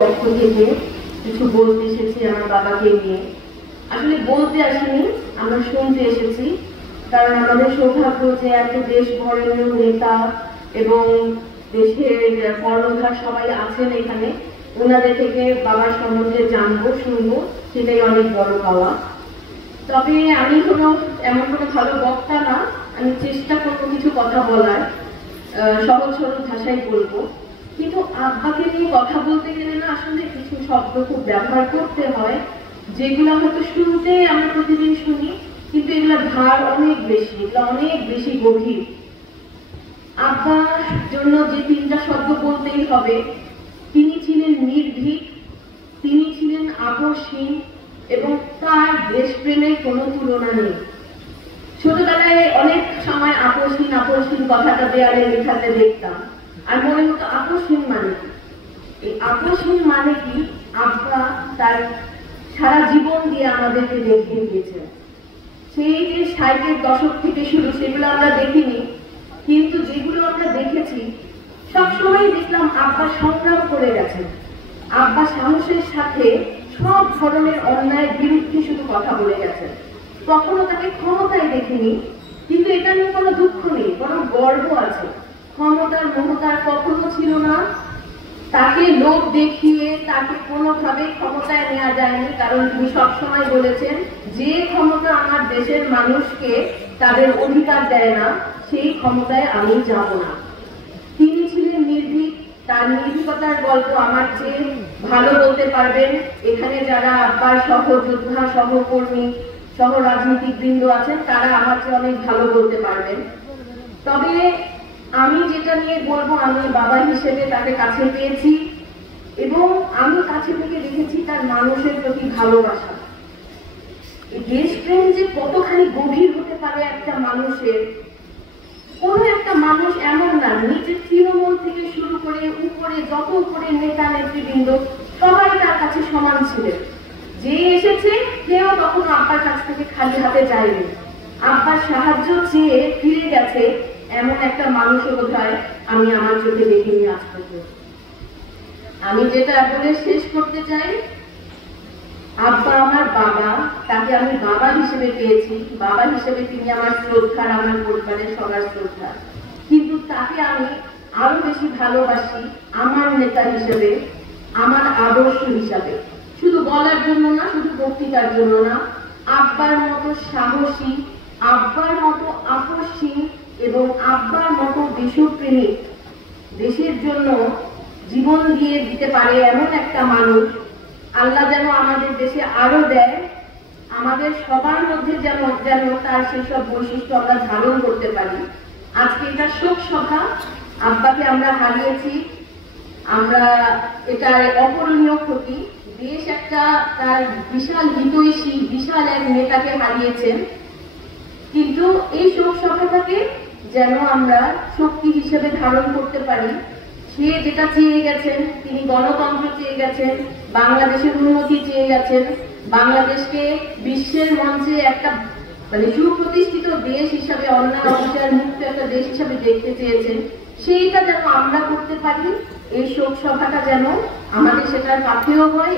পক্ষ থেকে কিছু বলতে এসেছি আমার বাবাকে নিয়ে। আসলে বলতে আসিনি, আমরা শুনতে এসেছি। কারণ আমাদের সৌভাগ্য যে এত দেশ বরেণ্য নেতা এবং দেশের কর্ণধার সবাই আছেন এখানে, ওনাদের থেকে বাবার সম্বন্ধে জানবো, শুনবো, সেটাই অনেক বড় পাওয়া। তবে আমি এমন কোনো ভালো বক্তা না, আমি চেষ্টা করবো কিছু কথা বলার, সহজ সরল ভাষায় বলবো। কিন্তু আব্বাকে নিয়ে কথা বলতে গেলে না আসলে কিছু শব্দ খুব ব্যবহার করতে হয়, যেগুলো হয়তো শুনতে আমরা প্রতিদিন শুনি, কিন্তু এগুলোর ধার অনেক বেশি, এগুলো অনেক বেশি গভীর। আব্বার জন্য যে তিনটা শব্দ বলতেই হবে, তিনি ছিলেন নির্ভীক, তিনি ছিলেন আপোষহীন এবং তার দেশপ্রেমের কোনো তুলনা নেই। ছোটবেলায় অনেক সময় আপোষহীন আপোষহীন কথাটা দেয়ালে লেখাতে দেখতাম, আর মনে হতো আপোষহীন মানে কি? এই আপোষহীন মানে কি আব্বা তার সারা জীবন দিয়ে আমাদেরকে দেখিয়ে দিয়েছেন। সেই যে 60-এর দশক থেকে শুরু, সেগুলো আমরা দেখিনি, কিন্তু যেগুলো আমরা দেখেছি সবসময় দেখলাম আব্বা সংগ্রাম করে গেছেন। আব্বা সাহসের সাথে সব ধরনের অন্যায়ের বিরুদ্ধে শুধু কথা বলে গেছেন। কখনো তাকে ক্ষমতায় দেখিনি, কিন্তু এটা নিয়ে কোনো দুঃখ নেই, বরং গর্ব আছে। ক্ষমতার মমতার কখনো ছিল না, তাকে লোক দেখিয়ে তাকে কোনোভাবে ক্ষমতায় নেওয়া যায়নি। কারণ তিনি সবসময় বলেছেন, যে ক্ষমতা আমার দেশের মানুষকে তাদের অধিকার দেয় না, সেই ক্ষমতায় আমি যাব না। তিনি ছিলেন নির্ভীক, তার নির্ভীকতার গল্প আমার চেয়ে ভালো বলতে পারবেন এখানে যারা আব্বার সহযোদ্ধা, সহকর্মী, সহ রাজনৈতিক বৃন্দ আছেন, তারা আমার চেয়ে অনেক ভালো বলতে পারবেন। তবে আমি যেটা নিয়ে বলবো, আমি বাবা হিসেবে তাকে কাছে পেয়েছি এবং আমি কাছে থেকে দেখেছি তার মানুষের প্রতি ভালোবাসা। এই দেশপ্রেম যে কতখানি গভীর হতে পারে একটা মানুষের। কোনো একটা মানুষ এমন না, নিচের তৃণমূল থেকে শুরু করে উপরে যত উপরে নেতা নেতৃবৃন্দ সবাই তার কাছে সমান ছিলেন। যে এসেছে কেউ কখনো আব্বার কাছ থেকে খালি হাতে যায়নি, আব্বার সাহায্য চেয়ে ফিরে গেছে, এমন একটা মানুষও বোধহয় আমি আমার চোখে দেখিনি আজ পর্যন্ত। আমি যেটা বলে শেষ করতে চাই, আব্বা আমার বাবা, তাকে আমি বাবা হিসেবে পেয়েছি। বাবা হিসেবে তিনি আমার শ্রদ্ধার, আমার পরিবারের সবার শ্রদ্ধা, কিন্তু তাকে আমি আরো বেশি ভালোবাসি আমার নেতা হিসেবে, আমার আদর্শ হিসাবে। শুধু বলার জন্য না, শুধু বক্তৃতার জন্য না, আব্বার মতো সাহসী, আব্বার মতো আপোষহীন এবং আব্বার মতো দেশপ্রেমিক, দেশের জন্য জীবন দিয়ে দিতে পারে এমন একটা মানুষ আল্লাহ যেন আমাদের দেশে আরো দেয়। আমাদের সবার মধ্যে যেন যেন তার সেসব বৈশিষ্ট্য আমরা ধারণ করতে পারি। আজকে এটা শোক সভা, আব্বাকে আমরা হারিয়েছি, আমরা এটা অপূরণীয় ক্ষতি। দেশ একটা তার বিশাল হিতৈষী, বিশাল এক নেতাকে হারিয়েছেন, কিন্তু এই শোক সভাটাকে যেন আমরা শক্তি হিসেবে ধারণ করতে পারি। সে যেটা চেয়ে গেছেন, তিনি গণতন্ত্র চেয়ে গেছেন, বাংলাদেশের উন্নতি চেয়ে গেছেন, বাংলাদেশকে বিশ্বের মঞ্চে একটা সুপ্রতিষ্ঠিত দেশ হিসাবে, অন্যায় অবিচার মুক্ত একটা দেশ হিসাবে দেখতে চেয়েছেন। সেইটা যেন আমরা করতে পারি, এই শোক সভাটা যেন আমাদের সেটার পাথেয় হয়।